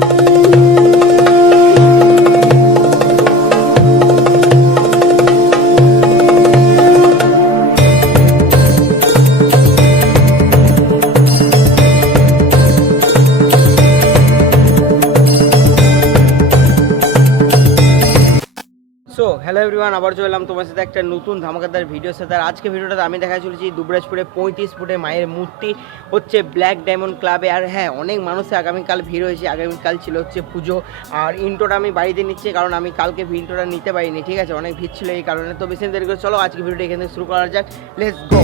Thank you. Hello everyone আবার চলে এলাম তোমার সাথে একটা নতুন ধামাকাদার ভিডিওর সাথে। আর আজকে ভিডিওটাতে আমি দেখা চলেছি দুবরাজপুরে পঁয়ত্রিশ ফুটে মায়ের মূর্তি, হচ্ছে ব্ল্যাক ডায়মন্ড ক্লাবে আর হ্যাঁ অনেক মানুষের আগামীকাল ভিড় হয়েছে। আগামীকাল ছিল হচ্ছে পুজো। আর ইন্টোটা আমি বাড়িতে নিচ্ছি, কারণ আমি কালকে ইন্টোটা নিতে পারিনি, ঠিক আছে? অনেক ভিড় ছিল এই কারণে। তো বেশি দেরি করে চলো, আজকে ভিডিওটা এখানে শুরু করা যাক। লেটস গো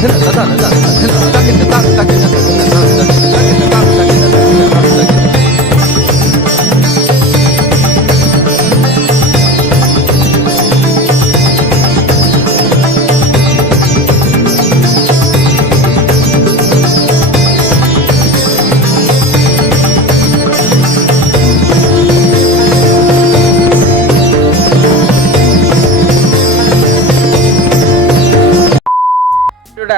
ভিডিওটা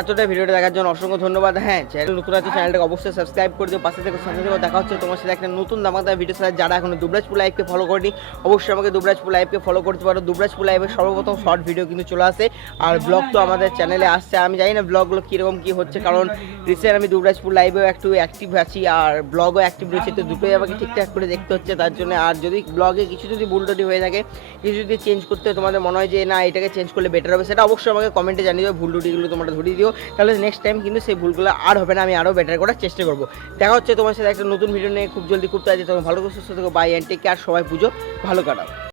এতটাই ভিডিওটা দেখার জন্য অসংখ্য ধন্যবাদ। হ্যাঁ চ্যানেল নতুন আছে চ্যানেলটাকে অবশ্যই সাবস্ক্রাইব করে দিও, পাশে থেকে সঙ্গে থেকে দেখা হচ্ছে। তোমার সাথে একটা নতুন দামাদার ভিডিও সাথে যারা এখনও দুবরাজপুর লাইভকে ফলো করেনি, অবশ্যই আমাকে দুবরাজপুর লাইভকে ফলো করতে পারো। দুবরাজপুর লাইভের সর্বপ্রথম শর্ট ভিডিও কিন্তু চলে আসে। আর ব্লগ তো আমাদের চ্যানেলে আসছে। আমি জানি না ব্লগগুলো কীরকম, কী হচ্ছে, কারণ রিসেন্ট আমি দুবরাজপুর লাইভেও একটু অ্যাক্টিভ আছি, আর ব্লগও অ্যাক্টিভ রয়েছে। তো দুটোই আমাকে ঠিকঠাক করে দেখতে হচ্ছে, তার জন্য। আর যদি ব্লগে কিছু যদি ভুলটুটি হয়ে থাকে, কিছু যদি চেঞ্জ করতে তোমাদের মনে হয় যে, না, এটাকে চেঞ্জ করলে বেটার হবে, সেটা অবশ্যই আমাকে কমেন্টে জানিয়ে দেবে ভুল টুটিগুলো তোমরা ধরিয়ে দিও। তাহলে নেক্সট টাইম কিন্তু সেই ভুলগুলো আর হবে না, আমি আরও বেটার করার চেষ্টা করব। দেখা হচ্ছে তোমার সাথে একটা নতুন ভিডিও নিয়ে, খুব জলদি, খুব তাড়াতাড়ি। তোমার ভালো করে সুস্থ থেকো বাই অ্যান্ড টেক কেয়ার সবাই পুজো ভালো কাটাও।